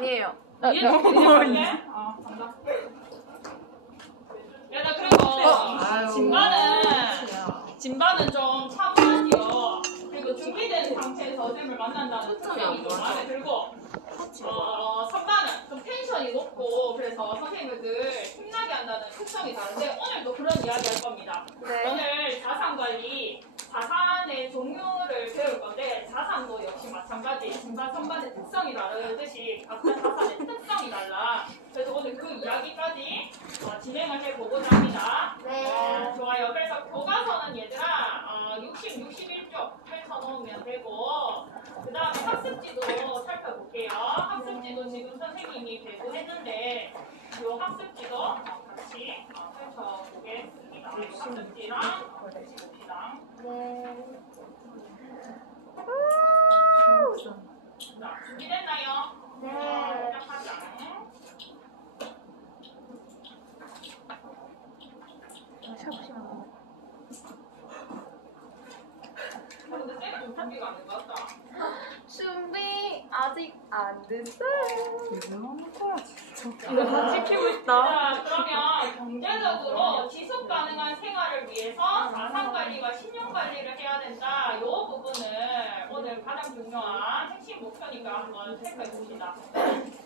아니에요. 이해 주시겠어요? 감사. 나 그리고 진반은 좀 차분하지요. 그리고 준비된 상태에서 선생님을 만난다는 특징이 좀 마음에 들고 3반은 좀 텐션이 높고 그래서 선생님들 힘나게 한다는 특성이 다른데 오늘도 그런 이야기 할 겁니다. 네. 오늘 자산관리, 자산의 종류를 배울 건데 자산도 역시 마찬가지 진반, 선반의 특성이 다르듯이 각자 자산의 특성이 달라. 그래서 오늘 그 이야기까지 진행을 해보고자 합니다. 네. 좋아요. 그래서 교과서는 얘들아 60, 61쪽 펼쳐놓으면 되고 그 다음에 학습지도 살펴볼게요. 학습지도 지금 선생님이 배부했는데 이 학습지도 같이 펼쳐보겠습니다. 학습지랑 펼쳐봅시다. 네. 자, 준비됐나요? 네. 시작하자. 근데 쌤이 좀 준비가 안 된 것 같다. 준비 아직 안 됐어요. 대단한 거야 진짜. 이거 다 지키고 있다. 자, 그러면 경제적으로 지속 가능한 생활을 위해서 자산 관리와 신용 관리를 해야 된다. 이 부분을 오늘 가장 중요한 핵심 목표니까 한번 체크해 봅시다.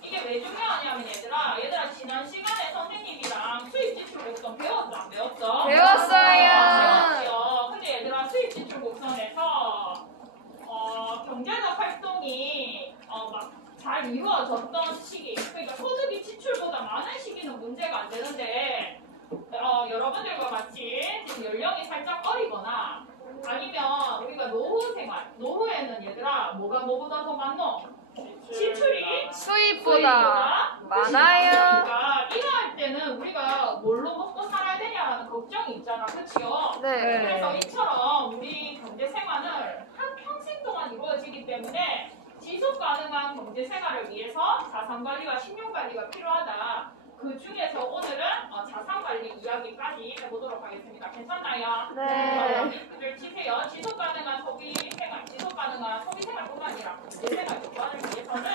이게 왜 중요하냐면 얘들아 지난 시간에 선생님이랑 수입 지출 곡선 배웠죠? 안 배웠죠? 배웠어요. 배웠죠. 근데 얘들아 수입 지출 곡선에서 경제적 활동이 막 잘 이루어졌던 시기, 그러니까 소득이 지출보다 많은 시기는 문제가 안 되는데 여러분들과 같이 지금 연령이 살짝 어리거나 아니면 우리가 노후 생활, 노후에는 얘들아 뭐보다 더 많노? 지출이 수입보다 많아요. 그러니까 이러할 때는 우리가 뭘로 먹고 살아야 되냐라는 걱정이 있잖아, 그렇지요? 네. 그래서 이처럼 우리 경제 생활은 한 평생 동안 이루어지기 때문에 지속 가능한 경제 생활을 위해서 자산 관리와 신용 관리가 필요하다. 그 중에서 오늘은 자산 관리 이야기까지 해보도록 하겠습니다. 괜찮나요? 네. 밑줄을 치세요. 지속 가능한 소비 생활, 지속 가능한 소비 생활뿐만 아니라 경제 생활 교환을 위해서는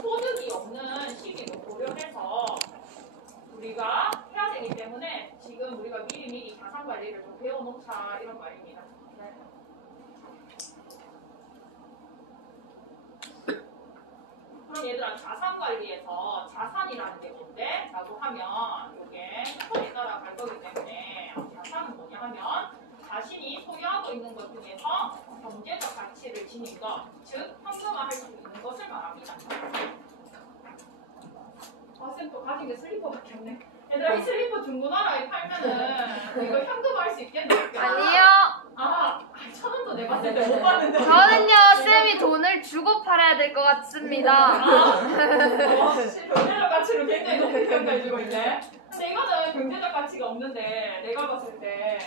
소득이 없는 시기도 고려해서 우리가 해야 되기 때문에 지금 우리가 미리 자산 관리를 좀 배워놓자 이런 말입니다. 네. 그럼 얘들아 자산 관리에서 자산이라는 게 뭔데? 라고 하면 이게 손에 따라 갈 거기 때문에 자산은 뭐냐 하면 자신이 소유하고 있는 것 중에서 경제적 가치를 지닌 것, 즉 현금화할 수 있는 것을 말합니다. 쌤 또 가진 게 슬리퍼밖에 없네. 얘들아 이 슬리퍼 중고나라에 팔면은 이거 현금화할 수 있겠네? 아니요. 1,000원도 내가 봤을 때 못 봤는데. 저는요, 쌤이 돈을 주고 팔아야 될 것 같습니다. 경제적 가치로 굉장히 높게 평가해주고 있네. 근데 이거는 경제적 가치가 없는데 내가 봤을 때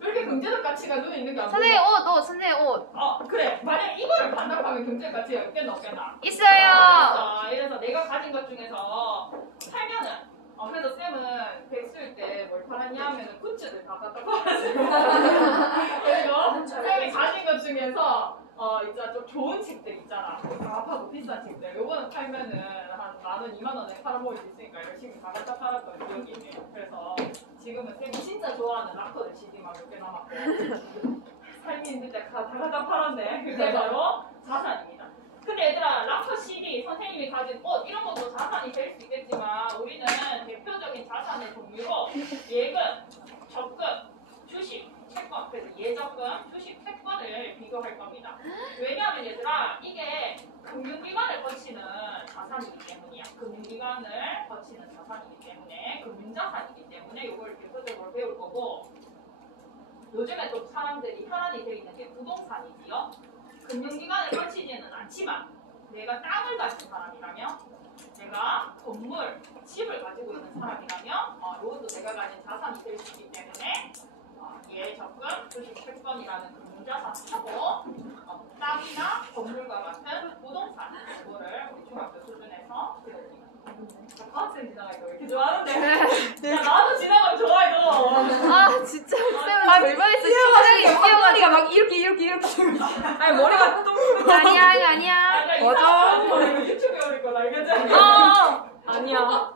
왜 이렇게 경제적 가치가 눈에 있는 게 안 보여? 선생님 옷, 선생님 옷. 그래. 만약 이거를 반납하면 경제적 가치가 있겠나 없겠나? 있어요. 이래서 내가 가진 것 중에서 팔면은 그래서 쌤은 백수일 때 뭘 팔았냐 하면은 굿즈들 다 갖다 팔았어요. 그리고 쌤이 가진 것 중에서 있잖아 좀 좋은 책들 있잖아. 가격하고 비싼 책들. 요거는 팔면은 한 10,000원, 20,000원에 팔아먹을 수 있으니까 열심히 다 갖다 팔았던 기억이 있네요. 그래서 지금은 쌤이 진짜 좋아하는 락커들 CD만 몇 개 남았고 삶이 힘들 때 다 갖다 팔았네. 그게 바로 자산입니다. 근데 얘들아 락커 CD 선생님이 가진 옷 이런 것도 자산이 될 수 있겠지만 우리는 대표적인 자산의 종류로 예금, 적금, 주식, 채권 그래서 예적금, 주식, 채권을 비교할 겁니다. 왜냐하면 얘들아 이게 금융기관을 거치는 자산이기 때문이야. 금융기관을 거치는 자산이기 때문에 금융자산이기 때문에 이걸 대표적으로 배울 거고 요즘에 또 사람들이 혈안이 되어 있는 게 부동산이지요. 금융기관을 거치지는 않지만 내가 땅을 가진 사람이라면 내가 건물, 집을 가지고 있는 사람이라면 이것도 내가 가진 자산이 될 수 있기 때문에 예적금, 주식, 채권이라는 금융자산하고 땅이나 건물과 같은 부동산 이거를 우리 중학교 수준에서 배웁니다. 과학생 지나가니까 왜 이렇게 좋아하는데? 야 나도 지나가면 좋아해 너. 진짜 쌤은 절반에서 시원하게 엉덩이가 막 이렇게 아니 머리가 똥 아니야. 맞아. 이거 유튜브에 올릴 거 알겠지? 아니야.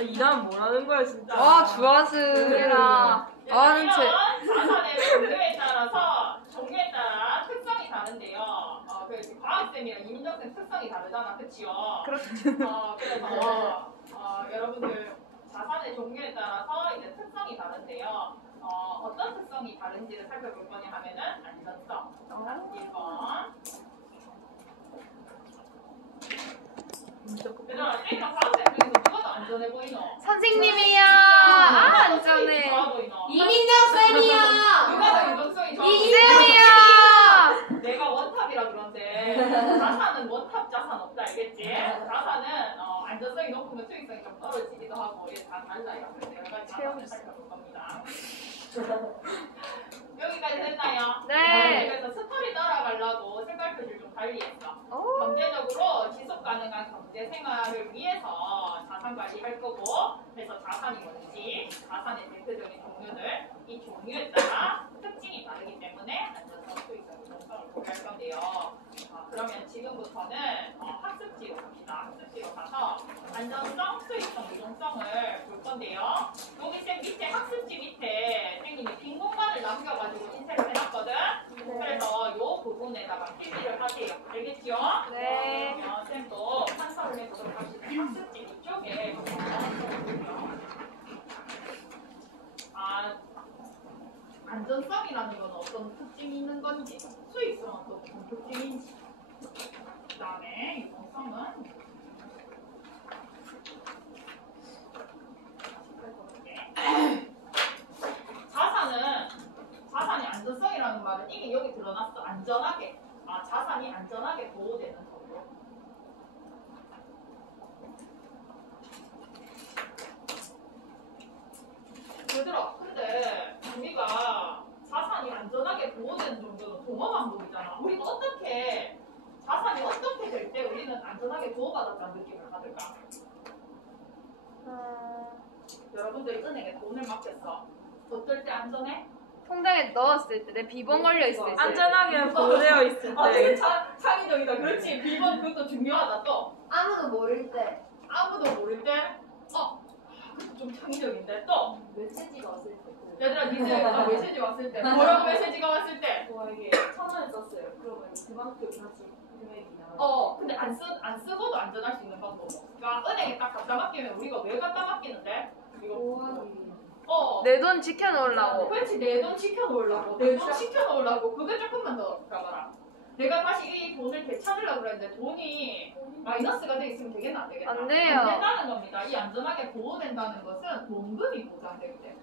이 다음 뭐라는 거야 진짜. 와 주아즈. 그래라. 아는 체. 자산의 종류에 따라 특성이 다른데요. 그래서 과학쌤이랑 이민정쌤 특성이 다르잖아, 그치요? 그렇죠. 그래서 여러분들 자산의 종류에 따라서 이제 특성이 다른데요. 어떤 특성이 다른지를 살펴볼 거냐 하면은 안전성. 1번. 얘들아, 쌤이랑 과학쌤 중에서 누가 더 안전해 보이노? 선생님이야. 아, 안전해. 좋아 보이노? 이민정 쌤이야. 누가 더 유동성이 좋아 보이노? 쌤이야. 내가 원탑이라 그런데 자산은 원탑 자산 없다 알겠지? 자산은 안전성이 높으면 수익성이 좀 떨어지기도 하고 이게 다 달라요. 그래서 여러 가지 자산을 살펴볼 겁니다. 여기까지 됐나요? 네. 그래서 스토리 따라가려고 색깔 표시를 좀 달리했어. 오. 경제적으로 지속 가능한 경제 생활을 위해서 자산 관리할 거고, 그래서 자산이 뭔지, 자산의 대표적인 종류들, 이 종류에 따라 특징이 다르기 때문에 안전성, 수익성, 유동성을 고려할 건데요. 그러면 지금부터는 학습지로 갑시다. 학습지로 가서 안전성, 수익성, 유동성을 볼 건데요. 여기 쌤 밑에 학습지 밑에 쌤님이 빈 공간을 남겨가지고 인쇄를 해놨거든. 그래서 이 부분에다가 필기를 하세요. 알겠죠? 네. 그러면 쌤도 판서를 해보도록 합시다. 학습지 이쪽에 안전성이라는 건 어떤 특징이 있는 건지, 수익성은 또 어떤 특징인지, 그 다음에 유동성은 자산이 안전성이라는 말은 이미 여기 드러났어. 안전하게. 자산이 안전하게 보호되는 거고. 얘들아, 근데 우리가 자산이 안전하게 보호되는 정도는 동업 방법이잖아. 우리가 어떻게 자산이 어떻게 될 때 우리는 안전하게 보호받았다는 느낌을 받을까? 여러분들이 은행에 돈을 맡겼어. 어떨 때 안전해? 통장에 넣었을 때 내 비번 걸려 있을 때. 안전하게 보내어 있을 되게 때. 창의적이다. 그렇지. 비번 그것도 중요하다. 또 아무도 모를 때. 아무도 모를 때, 그것도 좀 창의적인데 또 메시지가 왔을 때. 얘들아, 니들 메시지 왔을 때 뭐라고 메시지가 왔을 때? 이게 1,000원 썼어요. 그러면 그만큼 다시 금액이 나와요. 근데 안 쓰고도 안전할 수 있는 방법. 그러니까 은행에 딱 갖다 맡기면 우리가 왜 갖다 맡기는데? 이거 보안이. 내 돈 지켜놓으려고. 그렇지, 내 돈 지켜놓으려고. 내 돈 지켜놓으려고. 그게 조금만 더 가봐라. 내가 다시 이 돈을 되찾으려고 그랬는데 돈이 마이너스가 돼 있으면 되겠나 안 되겠나? 안 돼요. 안 된다는 겁니다. 이 안전하게 보호된다는 것은 돈금이 보장될 때.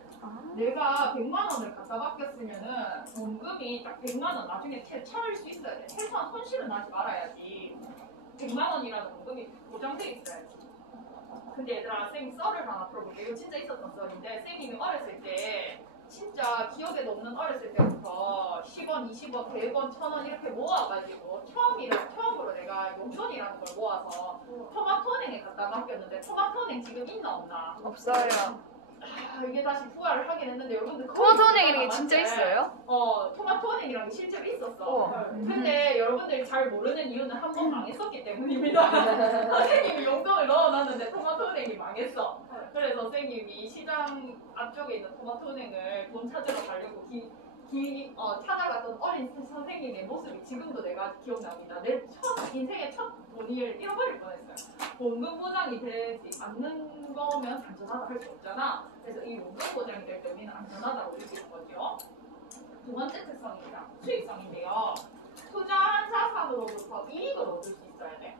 내가 100만 원을 갖다 맡겼으면은 돈금이 딱 100만 원 나중에 찾을 수 있어야 돼. 최소한 손실은 나지 말아야지. 100만 원이라는 돈금이 보장돼 있어야지. 근데 얘들아, 쌤이 썰을 하나 풀어볼게. 이거 진짜 있었던 썰인데, 쌤이 어렸을 때 진짜 기억에 남는 어렸을 때부터 10원, 20원, 100원, 1000원 이렇게 모아가지고 처음으로 내가 용돈이라는 걸 모아서 토마토은행에 갖다 맡겼는데, 토마토은행 지금 있나 없나? 없어요. 이게 다시 부활을 하긴 했는데 여러분들 토마토은행이라는 게 진짜 있어요? 토마토은행이라는 게 실제로 있었어. 우와. 근데 여러분들이 잘 모르는 이유는 한 번 망했었기 때문입니다. 선생님이 용돈을 넣어놨는데 토마토은행이 망했어. 그래서 선생님이 시장 앞쪽에 있는 토마토은행을 돈 찾으러 가려고 찾아갔던 어린 선생님의 모습이 지금도 내가 기억납니다. 내 인생의 첫 돈을 잃어버릴 뻔했어요. 원금 보장이 되지 않는 거면 안전하다 할 수 없잖아. 그래서 이 원금 보장이 될 때 우리는 안전하다고 느끼는 거죠. 두 번째 특성입니다. 수익성인데요. 투자한 자산으로부터 이익을 얻을 수 있어야 돼.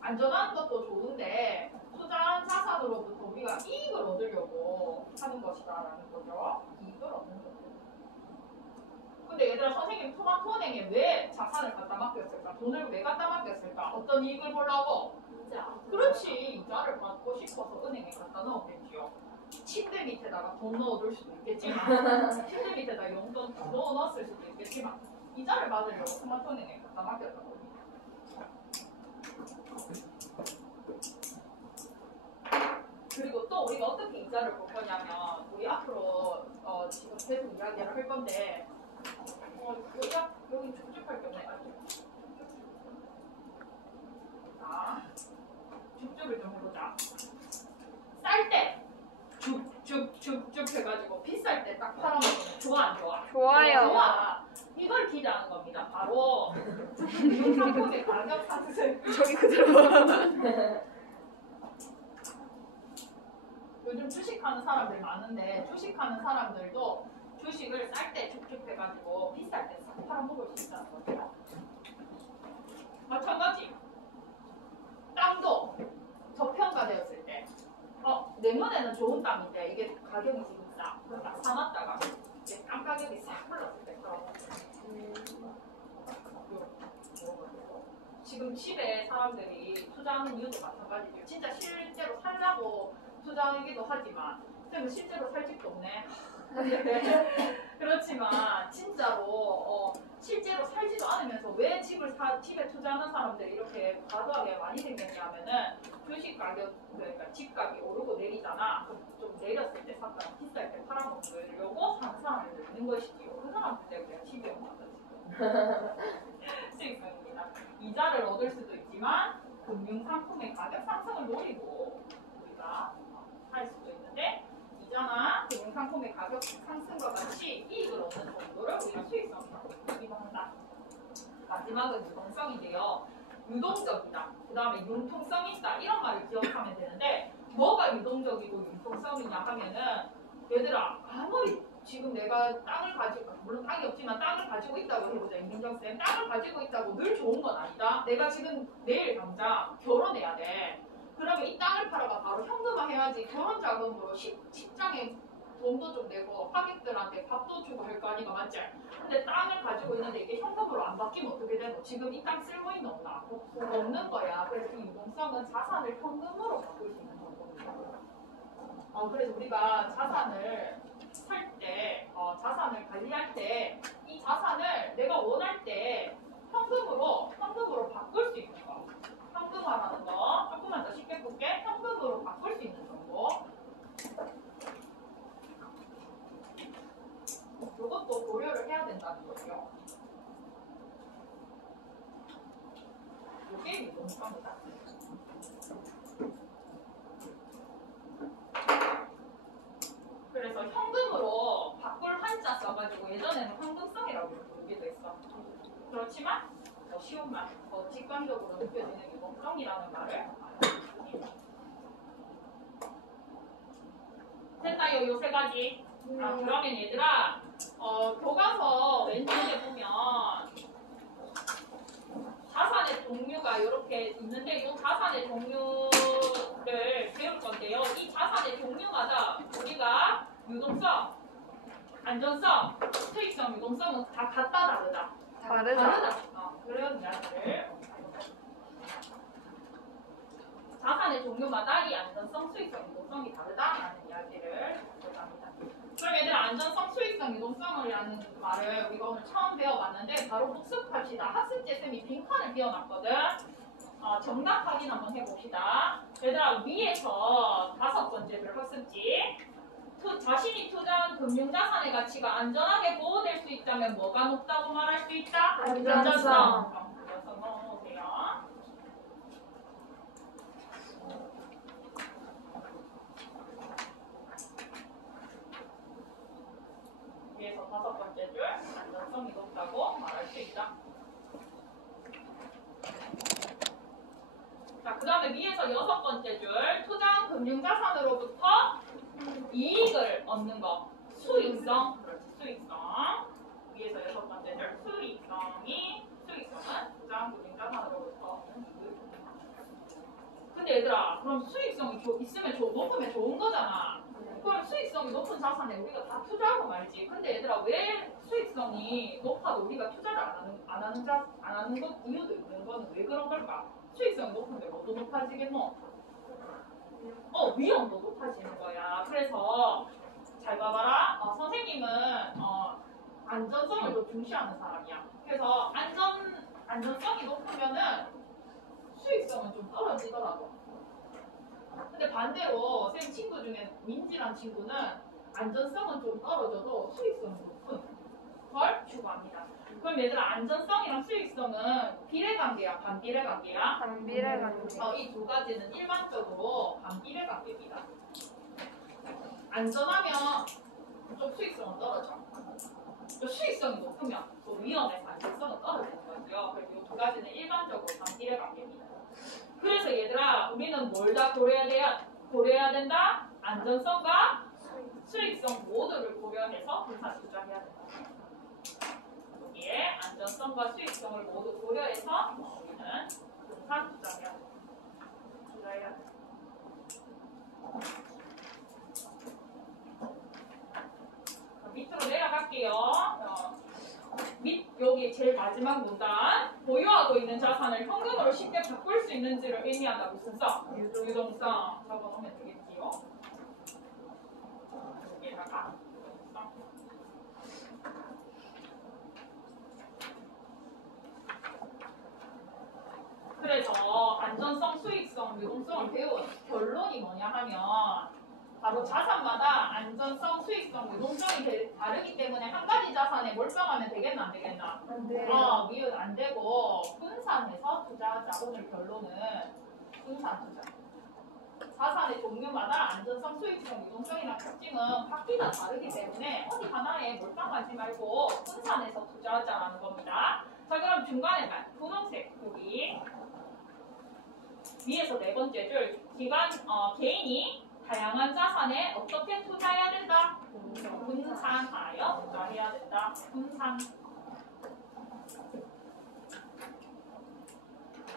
안전한 것도 좋은데 투자한 자산으로부터 우리가 이익을 얻으려고 하는 것이다라는 거죠. 이익을 얻는 거죠. 근데 얘들아, 선생님 토마토은행에 왜 자산을 갖다 맡겼을까? 돈을 왜 갖다 맡겼을까? 어떤 이익을 보려고? 이자. 그렇지. 이자를 받고 싶어서 은행에 갖다 넣었겠지요. 침대 밑에다가 돈 넣어둘 수도 있겠지만 침대 밑에다 용돈 넣어놨을 수도 있겠지만 이자를 받으려고 토마토은행에 갖다 맡겼던 겁니다. 그리고 또 우리가 어떻게 이자를 볼 거냐면, 우리 앞으로 지금 계속 이야기를 할 건데, 여기 축축할 게 없네. 상품의 가격 상승. 저기 그대로. 요즘 주식하는 사람들 많은데 주식하는 사람들도 주식을 쌀 때 줍줍해가지고 비쌀 때 싹 팔아먹을 수 있다는 거죠. 마찬가지. 땅도 저평가되었을 때 내 눈에는 좋은 땅인데 이게 가격이 지금 싸. 그럼 딱 사놨다가 이제 땅 가격이 싹 올랐을 때 그러면 지금 집에 사람들이 투자하는 이유도 마찬가지죠. 진짜 실제로 살라고 투자하기도 하지만 쌤은 실제로 살 집도 없네. 그렇지만 진짜로 실제로 살지도 않으면서 왜 집에 투자하는 사람들이 이렇게 과도하게 많이 생겼냐면은 주식 가격 그러니까 집값이 오르고 내리잖아. 그럼 좀 내렸을 때 샀다가 비쌀 때 팔아먹으려고 사는 사람들이 있는 것이지요. 그 사람들 때문에 집이 없는 수익성입니다. 이자를 얻을 수도 있지만 금융상품의 가격 상승을 노리고 우리가 할 수도 있는데 이자나 금융상품의 가격 상승과 같이 이익을 얻는 정도를 우리가 수익성이라고 한다. 마지막은 유동성인데요. 유동적이다. 그 다음에 융통성이 있다. 이런 말을 기억하면 되는데 뭐가 유동적이고 융통성이냐 하면은 얘들아 아무리 지금 내가 땅을 가지고 물론 땅이 없지만 땅을 가지고 있다고 해보자. 임민정쌤 땅을 가지고 있다고 늘 좋은 건 아니다. 내가 지금 내일 당장 결혼해야 돼. 그러면 이 땅을 팔아가 바로 현금화해야지. 결혼 자금으로 식장에 돈도 좀 내고 하객들한테 밥도 주고 할 거 아니가 맞지? 근데 땅을 가지고 있는데 이게 현금으로 안 바뀌면 어떻게 되노? 지금 이 땅 쓸모 있는 없나? 없는 거야. 그래서 이 유동성은 자산을 현금으로 바꿀 수 있는 정보입니다. 그래서 우리가 자산을 살 때, 자산을 관리할 때 이 자산을 내가 원할 때 현금으로 바꿀 수 있는 거. 현금화라는 거 조금만 더 쉽게 볼게. 현금으로 바꿀 수 있는 정보. 이것도 고려를 해야 된다는 거죠. 이게 유동성이다. 그래서 현금으로 바꿀 한자 써가지고 예전에는 현금성이라고 부르기도 했어. 그렇지만 더 쉬운 말, 더 직관적으로 느껴지는 유동성이라는 말을 됐다. 요 세 가지. 그러면 얘들아 교과서 왼쪽에 보면 자산의 종류가 이렇게 있는데 이 자산의 종류를 배울 건데요. 이 자산의 종류마다 우리가 유동성, 안전성, 수익성, 유동성은 다 같다 다르다. 다르다. 그런 이야기를 자산의 종류마다 이 안전성, 수익성, 유동성이 다르다라는 이야기를 합니다. 그럼 얘들 안전성, 수익성, 유동성이라는 말을 우리가 오늘 처음 배워봤는데 바로 복습합시다. 학습지 쌤이 빈칸을 띄워놨거든. 정답 확인 한번 해봅시다. 얘들아 위에서 5번째들 학습지. 자신이 투자한 금융자산의 가치가 안전하게 보호될 수 있다면 뭐가 높다고 말할 수 있다? 안전성. 안전성 넣어놓으세요. 위에서 5번째 줄 안전성이 높다고 말할 수 있다. 자, 그 다음에 위에서 6번째 줄 투자한 금융자산으로부터 이익을 얻는 거 수익성. 그렇지, 수익성. 위에서 6번째 줄 수익성은 투자한 금융자산으로부터 얻는 이익을. 근데 얘들아 그럼 수익성이 있으면 높으면 좋은 거잖아. 그럼 수익성이 높은 자산에 우리가 다 투자하고 말지. 근데 얘들아 왜 수익성이 높아도 우리가 투자를 안 하는 것 이유도 있는 거는 왜 그런 걸까? 수익성이 높은데 뭐도 높아지겠노? 위험도 높아지는 거야. 그래서 잘 봐봐라. 선생님은 안전성을 더 중시하는 사람이야. 그래서 안전성이 높으면은 수익성은 좀 떨어지더라고. 근데 반대로 쌤 친구 중에 민지란 친구는 안전성은 좀 떨어져도 수익성이 높은 걸 추구합니다. 그럼 얘들아 안전성이랑 수익성은 비례관계야? 반비례관계야? 반비례관계. 이 두 가지는 일반적으로 반비례관계입니다. 안전하면 좀 수익성은 떨어져. 또 수익성이 높으면 또 위험해서 안전성은 떨어지는 거죠. 그래서 이 두 가지는 일반적으로 단일의 관계입니다. 그래서 얘들아, 우리는 뭘 다 고려해야 된다? 안전성과 수익성 모두를 고려해서 분산 투자해야 된다. 여기에 안전성과 수익성을 모두 고려해서 우리는 분산 투자해야 된다. 밑으로 내려갈게요. 여기 제일 마지막 문단. 보유하고 있는 자산을 현금으로 쉽게 바꿀 수 있는지를 의미한다. 무슨 성? 유동성. 적어놓으면 되겠지요. 여기에다가 유동성. 그래서 안전성, 수익성, 유동성을 배운 결론이 뭐냐 하면 바로 자산마다 안전성, 수익성, 유동성이 다르기 때문에 한 가지 자산에 몰빵하면 되겠나 안 되겠나? 안 돼요. 미은 안 되고 분산해서 투자하자. 오늘 결론은 분산 투자. 자산의 종류마다 안전성, 수익성, 유동성이나 특징은 각기 다 다르기 때문에 어디 하나에 몰빵하지 말고 분산해서 투자하자라는 겁니다. 자, 그럼 중간에 분홍색 여기 위에서 네 번째 줄 개인이 다양한 자산에 어떻게 투자해야 된다? 분산하여 투자해야 된다. 분산.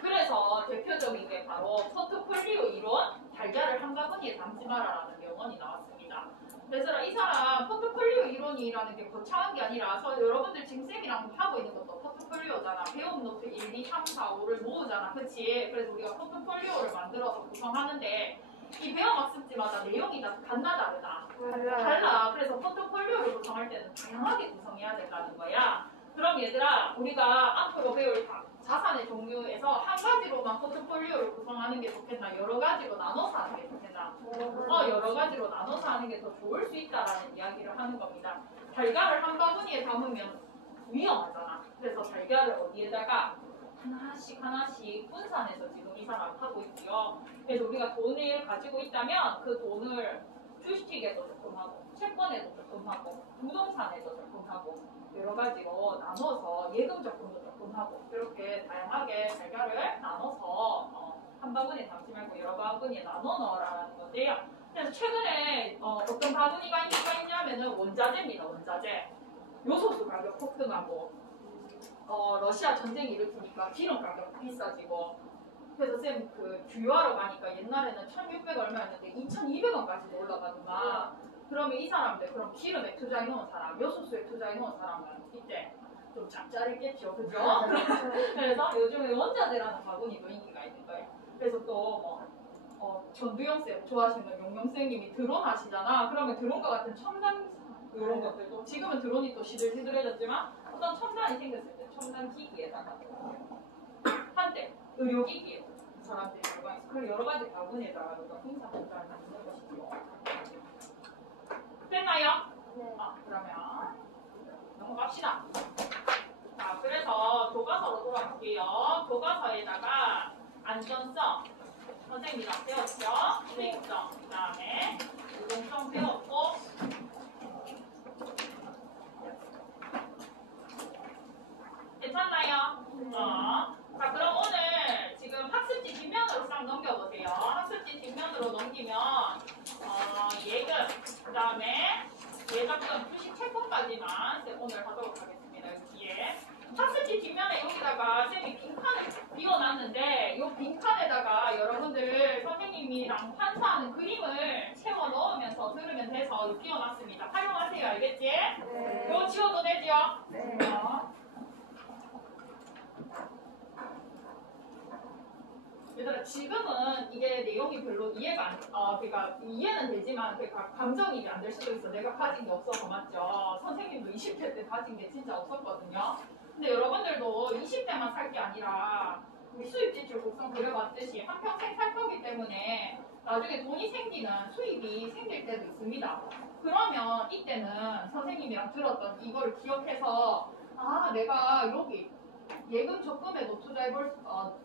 그래서 대표적인 게 바로 포트폴리오 이론, 달걀을 한 바구니에 담지 마라라는 명언이 나왔습니다. 그래서 이 사람 포트폴리오 이론이라는 게 거창한 게 아니라 여러분들 지금 쌤이랑 하고 있는 것도 포트폴리오잖아. 배움 노트 1, 2, 3, 4, 5를 모으잖아. 그치? 그래서 우리가 포트폴리오를 만들어서 구성하는데 이 배움 학습지마다 내용이 다 같나 다르다? 달라. 그래서 포트폴리오를 구성할 때는 다양하게 구성해야 된다는 거야. 그럼 얘들아, 우리가 앞으로 배울 자산의 종류에서 한 가지로만 포트폴리오를 구성하는 게 좋겠나? 여러 가지로 나눠서 하는 게 좋겠나? 여러 가지로 나눠서 하는 게 더 좋을 수 있다라는 이야기를 하는 겁니다. 달걀을 한 바구니에 담으면 위험하잖아. 그래서 달걀을 어디에다가 하나씩 분산해서 지금 이 사람 하고 있고요. 그래서 우리가 돈을 가지고 있다면 그 돈을 주식에도 조금 하고, 채권에도 조금 하고, 부동산에도 조금 하고, 여러 가지로 나눠서 예금 적금도 조금 하고, 이렇게 다양하게 달걀을 나눠서 한 바구니에 담지 말고 여러 바구니에 나눠 넣으라는 건데요. 그래서 최근에 어떤 바구니가 있냐면은 원자재입니다. 원자재. 요소수 가격 폭등하고, 러시아 전쟁 일으키니까 기름 가격 비싸지고, 그래서 쌤 그 주유하러 가니까 옛날에는 1,600 얼마였는데 2,200원까지 올라가더만. 그러면 이 사람들 그럼 기름에 투자해 놓은 사람, 요소수에 투자해 놓은 사람은 이때 좀 짭짤했겠죠, 그죠? 그래서 요즘에 원자재라는 바구니도 인기가 있는 거예요. 그래서 또 전두영 쌤 좋아하시는 용용 쌤님이 드론 하시잖아. 그러면 드론과 같은 첨단 이런 것들도 지금은 드론이 또 시들시들해졌지만 어떤 첨단이 생겼을 때 첨단 기기에다가 한때 의료기기에 사람들이 들어가있어. 그리고 여러 가지 바구니에다가 분산 투자를 만드는 것이죠. 됐나요? 네. 그러면 넘어갑시다. 자, 그래서 교과서로 돌아갈게요. 교과서에다가 안전성, 선생님이랑 배웠죠? 수익성, 그 다음에 유동성 배웠고, 괜찮나요? 자, 그럼 오늘 지금 학습지 뒷면으로 싹 넘겨보세요. 학습지 뒷면으로 넘기면 예금, 그 다음에 예적금, 주식 채권까지만 오늘 하도록 하겠습니다. 여기에 학습지 뒷면에 여기다가 쌤이 빈칸을 비워놨는데 이 빈칸에다가 여러분들 선생님이랑 판사하는 그림을 채워 넣으면서 들으면 돼서 비워놨습니다. 활용하세요. 알겠지? 네. 이거 지워도 되죠? 네. 얘들아, 지금은 이게 내용이 별로 이해가 그러니까 이해는 되지만 감정이입이 안 될 수도 있어. 내가 가진 게 없어서. 맞죠? 선생님도 20대 때 가진 게 진짜 없었거든요. 근데 여러분들도 20대만 살 게 아니라 우리 수입지출 곡선 그려봤듯이 한평생 살 거기 때문에 나중에 돈이 생기는 수입이 생길 때도 있습니다. 그러면 이때는 선생님이랑 들었던 이걸 기억해서 내가 여기 예금 적금에도 투자해볼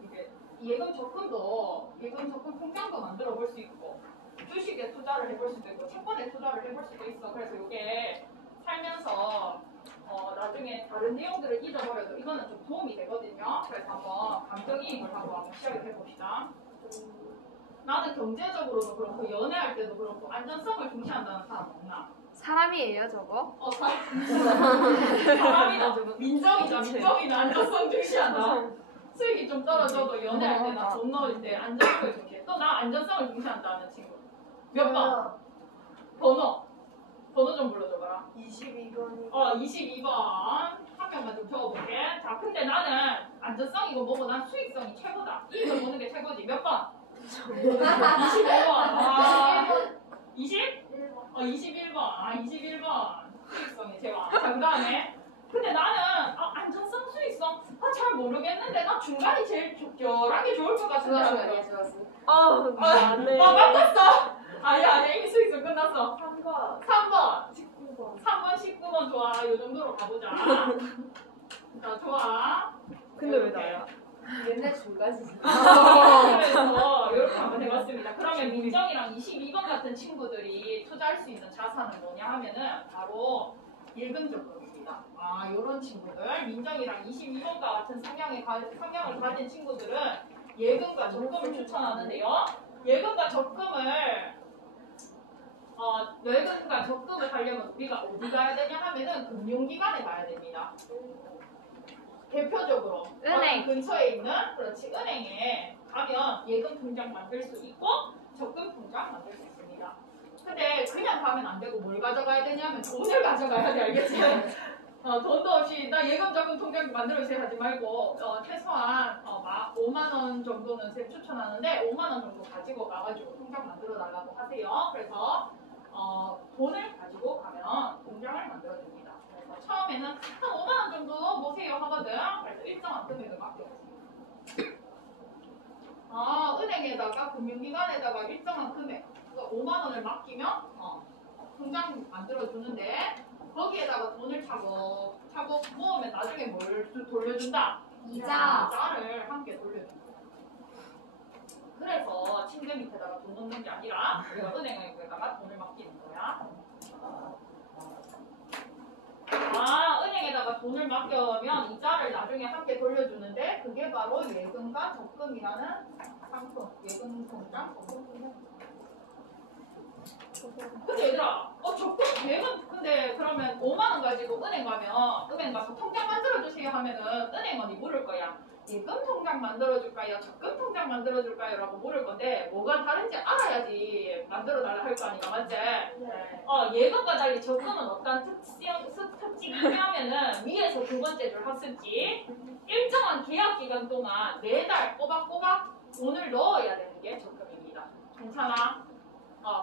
이제 예금 적금 통장도 만들어 볼 수 있고, 주식에 투자를 해볼 수도 있고, 채권에 투자를 해볼 수도 있어. 그래서 이게 살면서 나중에 다른 내용들을 잊어버려도 이거는 좀 도움이 되거든요. 그래서 한번 감정이입을 하고 한번 시작을 해봅시다. 나는 경제적으로도 그렇고 연애할 때도 그렇고 안전성을 중시한다는 사람 없나? 사람이에요, 저거? 사람이다. 민정이다. 민정이는 안전성 중시한다. 수익이 좀 떨어져도 연애할 때나 돈 넣을 때 안전성을 중시해. 또 나 안전성을 중시한다는 친구. 몇 번? 번호 좀 불러줘봐라. 22번이 22번. 한 명만 좀 적어볼게. 자, 근데 나는 안전성이고 뭐고 난 수익성이 최고다. 이익을 보는 게 최고지. 몇 번? 25번. 20? 21번. 21번. 수익성이 최고. 자, 그 다음에. 근데 나는 안전성, 수익성 잘 모르겠는데 나 중간이 제일 적절하게 좋을 것 같은데. 좋았어. 맞네. 바꿨어. 아니야. 이미 수익성 끝났어. 3번 3번. 19번 3번, 19번 좋아. 이 정도로 가보자. 자, 좋아. 근데 왜 나야? 옛날 중간이지. 그래서 이렇게 한번 해봤습니다. 그러면 민정이랑 22번 같은 친구들이 투자할 수 있는 자산은 뭐냐 하면은 바로 예금적금입니다. 이런 친구들, 민정이랑 22번과 같은 성향을 가진 친구들은 예금과 적금을 추천하는데요. 예금과 적금을 하려면 우리가 어디 가야 되냐 하면은 금융기관에 가야 됩니다. 대표적으로 은행. 근처에 있는 그렇지 은행에 가면 예금 통장 만들 수 있고 적금 통장 만들 수 있습니다. 근데 그냥 가면 안 되고 뭘 가져가야 되냐면 돈을 가져가야 돼. 알겠지? 돈도 없이 나 예금 적금 통장 만들어주세요 하지 말고 최소한 5만 원 정도는 쌤 추천하는데 5만 원 정도 가지고 가가지고 통장 만들어 달라고 하세요. 그래서 돈을 가지고 가면 통장을 만들어 줍니다. 그래서 처음에는 한 5만 원 정도 모세요 하거든. 그래서 일정한 금액을 맡겨보세요. 은행에다가 금융기관에다가 일정한 금액 5만 원을 맡기면 통장 만들어 주는데 거기에다가 돈을 차곡차곡 모으면 나중에 뭘 돌려준다? 이자를 함께 돌려준다. 그래서 침대 밑에다가 돈 넣는 게 아니라 우리가 은행에다가 돈을 맡기는 거야. 은행에다가 돈을 맡겨면 이자를 나중에 함께 돌려주는데 그게 바로 예금과 적금이라는 상품. 예금 통장, 적금 통장. 근데 얘들아, 적금 예금 근데 그러면 5만 원 가지고 은행 가면 은행 가서 통장 만들어 주세요 하면은 은행원이 물을 거야. 예금 통장 만들어 줄까요? 적금 통장 만들어 줄까요? 라고 물을 건데 뭐가 다른지 알아야지 만들어 달라 할 거 아니야, 맞지? 네. 예금과 달리 적금은 어떤 특징이 있냐면은 위에서 두 번째 줄 학습지 일정한 계약 기간 동안 매달 꼬박꼬박 돈을 넣어야 되는 게 적금입니다. 괜찮아?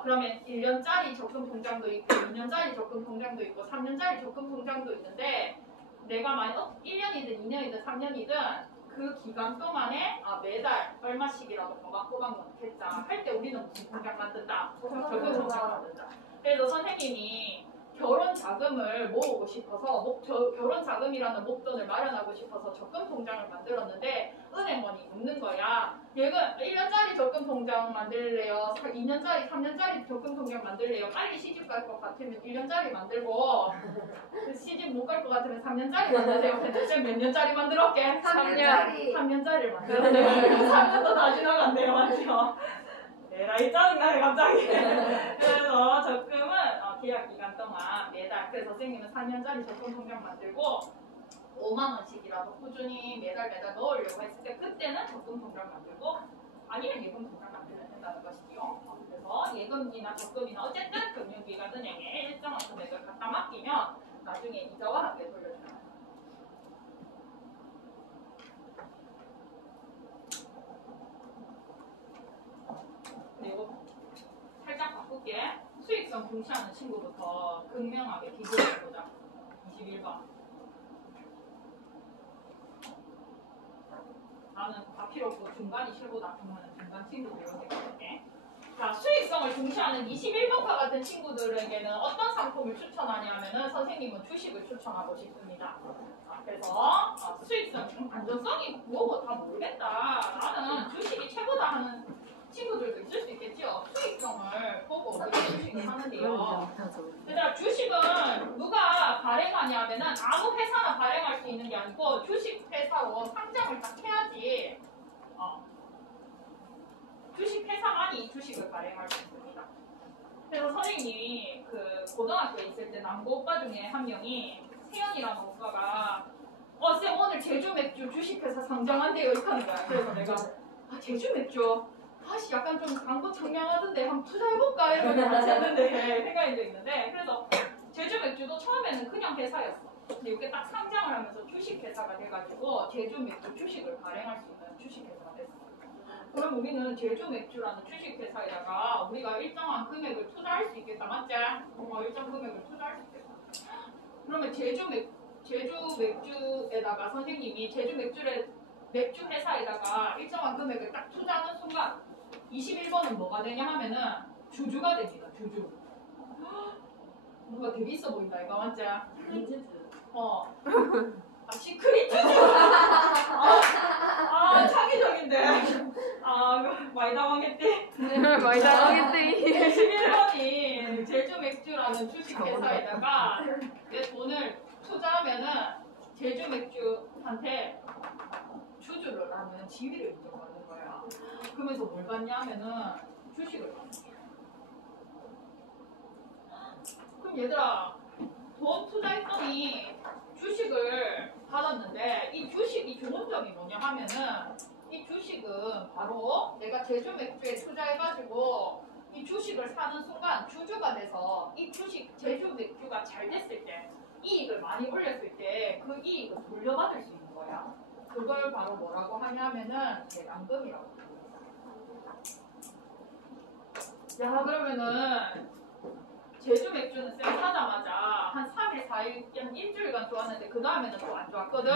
그러면 1년짜리 적금 통장도 있고 2년짜리 적금 통장도 있고 3년짜리 적금 통장도 있는데 내가 만약 1년이든 2년이든 3년이든 그 기간 동안에 매달 얼마씩이라도 꼬박꼬박 넣겠다 할 때 우리는 무슨 통장 만든다? 적금 통장 만든다. 그래서 선생님이 결혼 자금을 모으고 싶어서 결혼 자금이라는 목돈을 마련하고 싶어서 적금 통장을 만들었는데 은행원이 묻는 거야. 예금 1년짜리 적금 통장 만들래요? 2년짜리, 3년짜리 적금 통장 만들래요? 빨리 시집 갈 것 같으면 1년짜리 만들고 시집 못 갈 것 같으면 3년짜리 만드세요. 근데 몇 년짜리 만들었게? 3년짜리를 만들었네요. 3년도 다 지나갔네요. 맞죠? 에라이 짜증나네 갑자기. 그래서 적금은 계약 기간 동안 매달 그래서 선생님은 4년짜리 적금 통장 만들고 5만 원씩이라도 꾸준히 매달 넣으려고 했을 때 그때는 적금 통장 만들고 아니면 예금 통장 만들면 된다는 것이지요. 그래서 예금이나 적금이나 어쨌든 금융기관 은행에 일정한 금액을 갖다 맡기면 나중에 이자와 함께 돌려준다. 이거 살짝 바꿀게. 수익성 중시하는 친구부터 극명하게 비교해보자. 21번. 나는 다 필요 없고 중간이 최고다. 그러면 중간 친구들 이렇게 가볼게. 자, 수익성을 중시하는 21번과 같은 친구들에게는 어떤 상품을 추천하냐면은 선생님은 주식을 추천하고 싶습니다. 그래서 수익성, 안전성이 뭐고 다 모르겠다. 나는 주식이 최고다 하는 친구들도 있을 수 있겠죠. 수익성을 보고 우리가 주식을 하는데요. 얘들아, 주식은 누가 발행한 하냐면은 아무 회사나 발행할 수 있는 게 아니고 주식회사로 상장을 딱 해야지 주식회사만이 주식을 발행할 수 있습니다. 그래서 선생님이 그 고등학교에 있을 때 남고 오빠 중에 한 명이 세연이라는 오빠가 쌤 오늘 제주 맥주 주식회사 상장한대요 이렇게 하는 거야. 그래서 내가 제주 맥주 아씨 약간 좀 광고 청량하던데 한번 투자해볼까 이러고 같이 했는데 생각이 있는데 그래서 제주 맥주도 처음에는 그냥 회사였어. 근데 이게 딱 상장을 하면서 주식회사가 돼가지고 제주 맥주 주식을 발행할 수 있는 주식회사가 됐어. 그럼 우리는 제주 맥주라는 주식회사에다가 우리가 일정한 금액을 투자할 수 있겠다, 맞지? 일정 금액을 투자할 수 있겠다. 그러면 제주 맥주에다가 선생님이 제주 맥주 회사에다가 일정한 금액을 딱 투자하는 순간 21번은 뭐가 되냐 하면은 주주가 됩니다. 주주. 뭔가 되게 있어 보인다, 이거 맞지? 시크릿 주주. 창의적인데. 많이 당황했대. 많이 당황했대. 11번이 제주 맥주라는 주식회사에다가 내 돈을 투자하면은 제주 맥주한테 주주를 하는 지위를 인정받는 거야. 그러면서 뭘 받냐 하면은 주식을 받는 거야. 그럼 얘들아 돈 투자했더니 주식을 받았는데 이 주식이 좋은 점이 뭐냐 하면은 이 주식은 바로 내가 제주 맥주에 투자해가지고 이 주식을 사는 순간 주주가 돼서 이 주식 제주 맥주가 잘 됐을 때 이익을 많이 올렸을 때 그 이익을 돌려받을 수 있는 거야. 그걸 바로 뭐라고 하냐면은 배당금이라고 합니다. 야 그러면은 제주 맥주는 쌤 사자마자 한 3일, 4일, 한 일주일간 좋았는데 그 다음에는 또 안 좋았거든.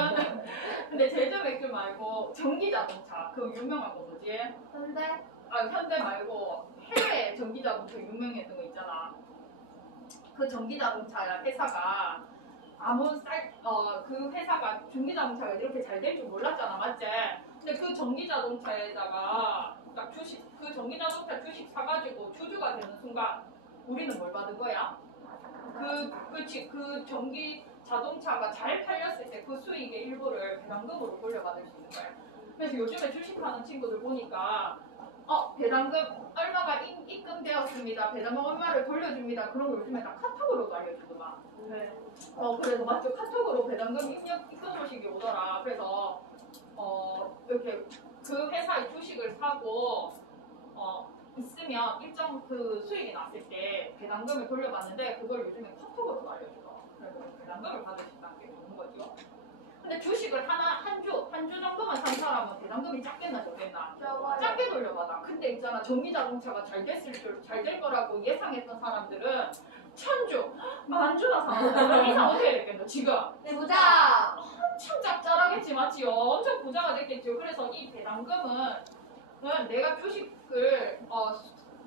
근데 제주 맥주 말고 전기자동차 그 유명한 거 뭐지? 현대 말고 해외 전기자동차 유명했던 거 있잖아. 그 전기자동차 회사가 그 회사가 전기자동차가 이렇게 잘 될 줄 몰랐잖아, 맞지? 근데 그 전기자동차에다가 딱 그 전기자동차 주식 사가지고 주주가 되는 순간 우리는 뭘 받은 거야? 그 전기 자동차가 잘 팔렸을 때 그 수익의 일부를 배당금으로 돌려받을 수 있는 거야. 그래서 요즘에 주식하는 친구들 보니까 배당금 얼마가 입금되었습니다. 배당금 얼마를 돌려줍니다. 그런 거 요즘에 다 카톡으로도 알려주더만. 네. 그래서 맞죠? 카톡으로 배당금 입금 소식이 오더라. 그래서 이렇게 그 회사의 주식을 사고 있으면 일정 그 수익이 났을 때 배당금을 돌려받는데 그걸 요즘에 카톡으로 알려주더라. 그래서 배당금을 받을 수 있다는 게 좋은 거죠. 근데 주식을 한 주 정도만 산 사람은 배당금이 작겠나 적겠나? 작게 돌려받아. 근데 있잖아 전기자동차가 잘 될 거라고 예상했던 사람들은 1000주, 10,000주나 사는 이상 어떻게 되겠노 지금? 네, 보자. 엄청 짭짤하겠지 맞지요? 엄청 부자가 됐겠죠. 그래서 이 배당금은 내가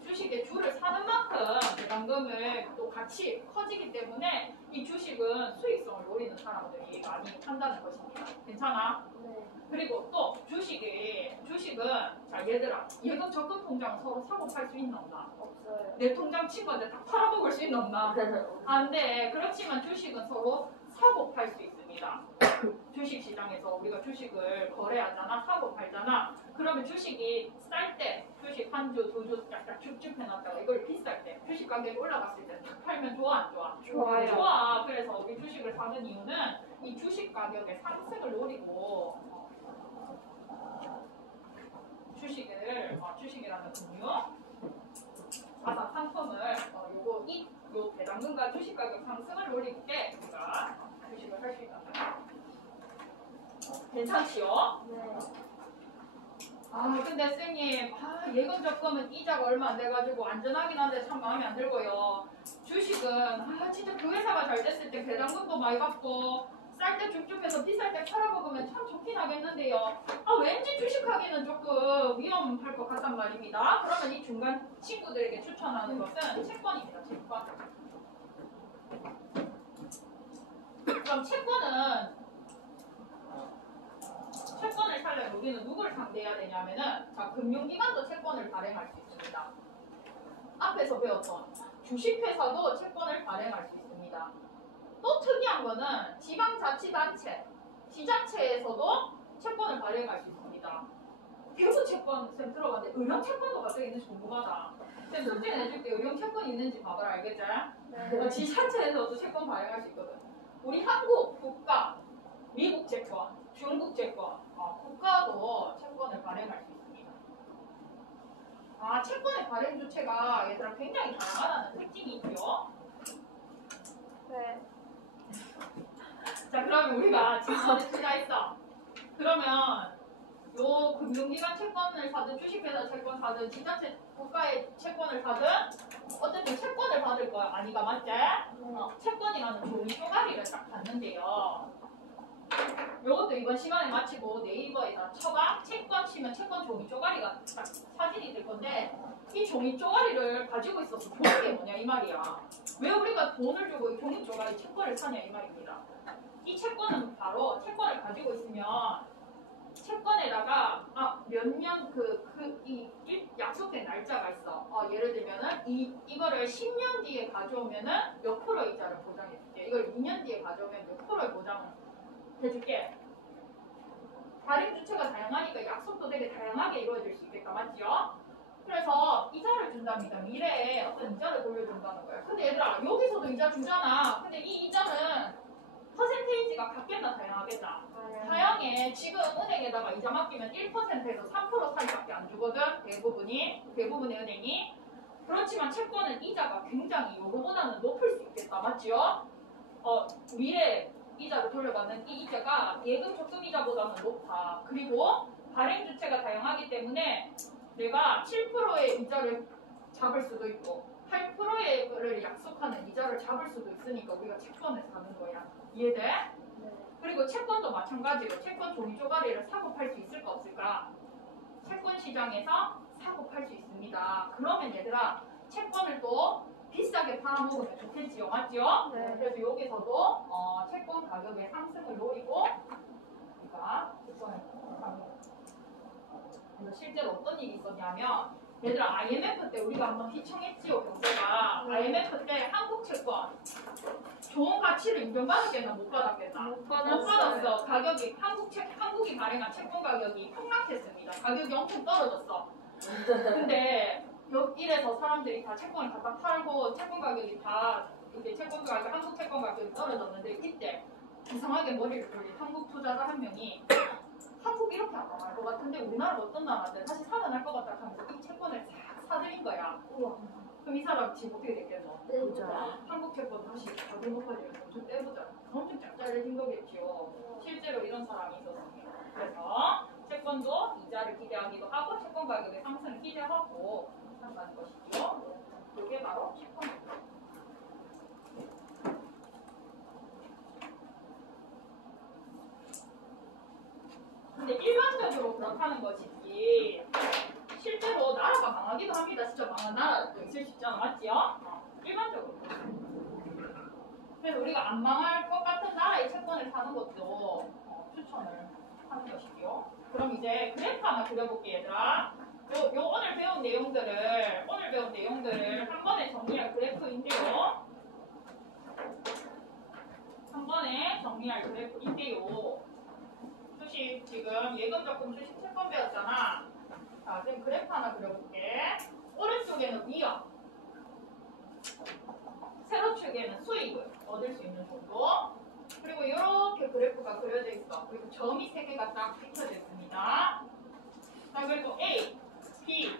주식의 주를 사는 만큼 배당금을 또 같이 커지기 때문에 이 주식은 수익성을 노리는 사람들이 많이 한다는 것입니다. 괜찮아? 네. 그리고 또 주식은 자 얘들아 예금 적금 통장은 서로 사고 팔 수 있나 없나? 없어요. 내 통장 친구한테 다 팔아먹을 수 있나 없나? 안 돼. 그렇지만 주식은 서로 사고 팔 수 있습니다. 주식시장에서 우리가 주식을 거래하잖아, 사고 팔잖아. 그러면 주식이 쌀 때, 주식 한 주, 두 주 딱딱 쭉쭉 해놨다가 이걸 비쌀 때, 주식 가격이 올라갔을 때 탁 팔면 좋아, 안 좋아? 좋아요. 좋아. 그래서 우리 주식을 사는 이유는 이 주식 가격의 상승을 노리고 주식이라는 금융 자산 상품을 요 배당금과 주식 가격 상승을 노릴 때 우리가 주식을 할 수 있다. 괜찮지요? 네. 근데 쌤님, 예금 적금은 이자가 얼마 안 돼가지고 안전하긴 한데 참 마음에 안 들고요. 주식은 진짜 그 회사가 잘 됐을 때 배당금도 많이 받고 쌀 때 쭉쭉해서 비쌀 때 팔아먹으면 참 좋긴 하겠는데요. 왠지 주식하기는 조금 위험할 것 같단 말입니다. 그러면 이 중간 친구들에게 추천하는 것은 채권입니다. 채권. 그럼 채권을 사려면 우리는 누구를 상대해야 되냐면은 금융기관도 채권을 발행할 수 있습니다. 앞에서 배웠던 주식회사도 채권을 발행할 수 있습니다. 또 특이한 거는 지방자치단체, 지자체에서도 채권을 발행할 수 있습니다. 대부 채권 쌤 들어봤는데 의령 채권도 갑자기 있는지 궁금하다. 쌤 숙제 내줄게. 의령 채권 있는지 봐봐라. 알겠지? 지자체에서도 채권 발행할 수 있거든. 우리 한국 국가, 미국 채권, 중국 채권, 국가도 채권을 발행할 수 있습니다. 채권의 발행 주체가 얘들아 굉장히 다양하다는 특징이 있죠. 네. 자, 그러면 우리가 질문을 투자했어. 그러면 요 금융기관 채권을 사든 주식회사 채권 사든 지자체 국가의 채권을 사든 어쨌든 채권을 받을 거야. 아니가 맞지? 채권이라는 종이 쪼가리를 딱 받는데요. 요것도 이번 시간에 마치고 네이버에다 쳐봐. 채권 치면 채권 종이 쪼가리가 딱 사진이 될 건데 이 종이 쪼가리를 가지고 있어서 좋은 게 뭐냐 이 말이야. 왜 우리가 돈을 주고 이 종이 쪼가리 채권을 사냐 이 말입니다. 이 채권은 바로 채권을 가지고 있으면 채권에다가 몇 년 이 약속된 날짜가 있어. 예를 들면은 이거를 10년 뒤에 가져오면은 몇 프로 이자를 보장해 줄게. 이걸 2년 뒤에 가져오면 몇 프로를 보장해 줄게. 발행 주체가 다양하니까 약속도 되게 다양하게 이루어질 수 있겠다. 맞지요? 그래서 이자를 준답니다. 미래에 어떤 이자를 돌려준다는 거야. 근데 얘들아 여기서도 이자 주잖아. 근데 이 이자는 퍼센테이지가 같겠나 다양하겠나? 다양해. 지금 은행에다가 이자 맡기면 1%에서 3% 사이밖에 안 주거든. 대부분의 은행이. 그렇지만 채권은 이자가 굉장히 요거보다는 높을 수 있겠다. 맞지요? 미래 이자를 돌려받는 이 이자가 예금 적금 이자보다는 높아. 그리고 발행 주체가 다양하기 때문에 내가 7%의 이자를 잡을 수도 있고 8%를 약속하는 이자를 잡을 수도 있으니까 우리가 채권을 사는 거야. 이해돼? 네. 그리고 채권도 마찬가지로 채권 종이 쪼가리를 사고 팔 수 있을까 없을까? 채권 시장에서 사고 팔 수 있습니다. 그러면 얘들아 채권을 또 비싸게 팔아먹으면 좋겠지요. 맞지요? 네. 그래서 여기서도 채권 가격의 상승을 노리고 우리가 채권을 사는. 그래서 실제로 어떤 일이 있었냐면 얘들아 IMF 때 우리가 한번 휘청했지요. 경제가. IMF 때 한국 채권 좋은 가치를 인정받았겠나 못 받았겠나? 못 받았어. 가격이 한국이 발행한 채권 가격이 폭락했습니다. 가격이 엄청 떨어졌어. 근데 이래서 사람들이 다 채권을 갖다 팔고 채권 가격이 다 이제 채권 가격 한국 채권 가격이 떨어졌는데 이때 이상하게 머리를 돌린 한국 투자자 한 명이 한국 이렇게 안 나갈 것 같은데 우리나라 어떤 나라인데 다시 살아날 것 같다 하면서 이 채권을 싹 사들인 거야. 우와. 그럼 이 사람 지금 어떻게 됐겠노? 떼보자. 한국 채권 다시 가격 높아지면 엄청 떼보자. 엄청 짭짤해진 거겠지요. 실제로 이런 사람이 있었습니다. 그래서 채권도 이자를 기대하기도 하고 채권 가격의 상승을 기대하고 한다는 것이죠. 이게 바로 채권입니다. 근데 일반적으로 그렇다는 것이지 실제로 나라가 망하기도 합니다. 진짜 망한 나라도 있을 수 있잖아. 맞지요? 일반적으로. 그래서 우리가 안 망할 것 같은 나라의 채권을 사는 것도 추천을 하는 것이죠. 그럼 이제 그래프 하나 그려볼게 얘들아. 요 오늘 배운 내용들을 한 번에 정리할 그래프인데요. 주식 지금 예금 적금 주식 채권 배웠잖아. 자, 지금 그래프 하나 그려볼게. 오른쪽에는 위험, 세로축에는 수익을 얻을 수 있는 정도. 그리고 이렇게 그래프가 그려져 있어. 그리고 점이 3개가 딱 찍혀져 있습니다. 자, 그리고 A, B,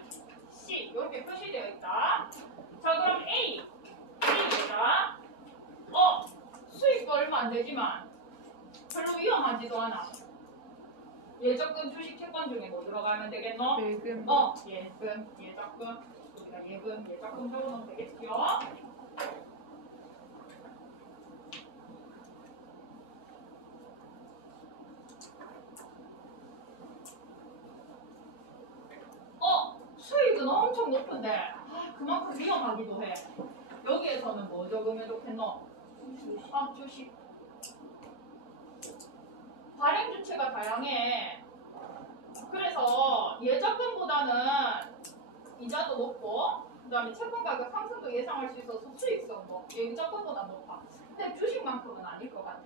C 이렇게 표시되어 있다. 자, 그럼 B입니다. 수익도 얼마 안 되지만 별로 위험하지도 않아. 예적금 주식 채권 중에 뭐 들어가면 되겠노? 예금. 예금, 예적금. 우리가 예금, 예적금 적어놓으면 되겠지요? 수익은 엄청 높은데 그만큼 위험하기도 해. 여기에서는 뭐 적으면 좋겠노? 주식. 발행 주체가 다양해. 그래서 예적금보다는 이자도 높고 그 다음에 채권 가격 상승도 예상할 수 있어서 수익성도 예적금보다 높아. 근데 주식만큼은 아닐 것 같아.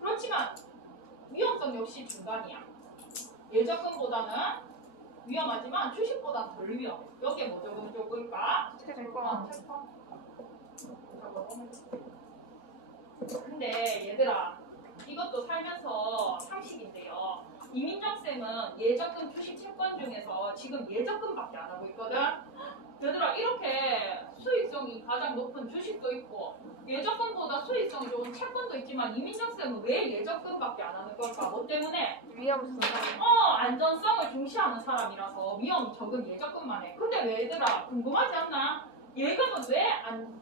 그렇지만 위험성 역시 중간이야. 예적금보다는 위험하지만 주식보다 덜 위험해. 여기에 뭐 적을까? 채권. 근데 얘들아, 이것도 살면서 상식인데요. 이민정쌤은 예적금, 주식, 채권 중에서 지금 예적금밖에 안 하고 있거든. 얘들아, 이렇게 수익성이 가장 높은 주식도 있고 예적금보다 수익성이 좋은 채권도 있지만 이민정쌤은 왜 예적금밖에 안 하는 걸까? 뭐 때문에? 위험성. 안전성을 중시하는 사람이라서 위험이 적은 예적금만 해. 근데 왜 얘들아, 궁금하지 않나? 예금은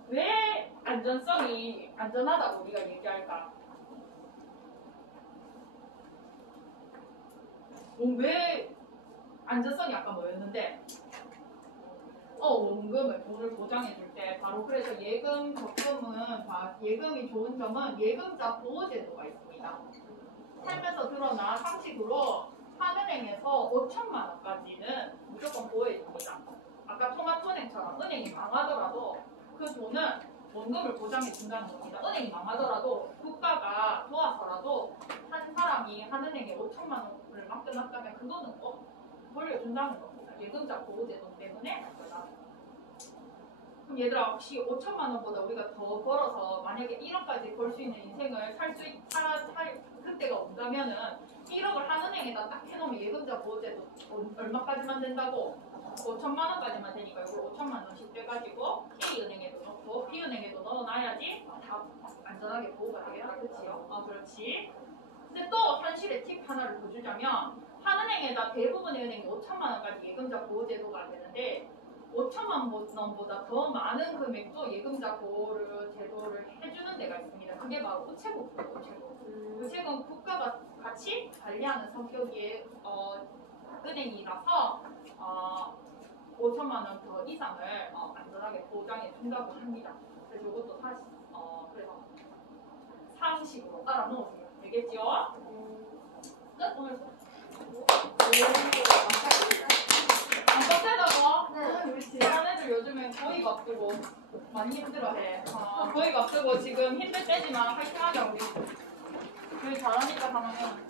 왜 안전성이 안전하다고 우리가 얘기할까? 왜 안전성이 아까 뭐였는데? 원금을 돈을 보장해줄 때 바로 그래서 예금 적금은 예금이 좋은 점은 예금자 보호제도가 있습니다. 살면서 드러난 상식으로 한은행에서 5천만 원까지는 무조건 보호해줍니다. 아까 토마토은행처럼 은행이 망하더라도 그 돈은 원금을 보장해준다는 겁니다. 은행이 망하더라도 국가가 도와서라도 한 사람이 한은행에 5천만 원을 맡겨놨다면 그 돈은 꼭 돌려준다는 겁니다. 예금자 보호제도 때문에. 그럼 얘들아, 혹시 5천만 원보다 우리가 더 벌어서 만약에 1억까지 벌 수 있는 인생을 살 그때가 온다면은 1억을 한은행에다 딱 해놓으면 예금자 보호제도 얼마까지만 된다고? 5천만 원까지만 되니까 이걸 5천만 원씩 빼가지고 A은행에도 넣고 B은행에도 넣어놔야지 다 안전하게 보호가 되겠다. 그치요? 그렇지. 근데 또 현실의 팁 하나를 더 주자면 한은행에다 대부분의 은행이 5천만 원까지 예금자 보호제도가 되는데 5천만 원보다 더 많은 금액도 예금자 보호를 제도를 해주는 데가 있습니다. 그게 바로 우체국이에요. 우체국은 국가가 같이 관리하는 성격의 은행이라서 5천만 원 더 이상을 안전하게 보장해 준다고 합니다. 그래서 이것도 그래서 상식으로 따라 놓으세요. 되겠죠? 끝. 오늘 안 빡세다고? 네. 우리 지난 애들 요즘에 거의가 앞두고 많이 힘들어해. 거의가 앞두고 지금 힘들 때지만 화이팅하자 우리. 우리 잘하니까 하면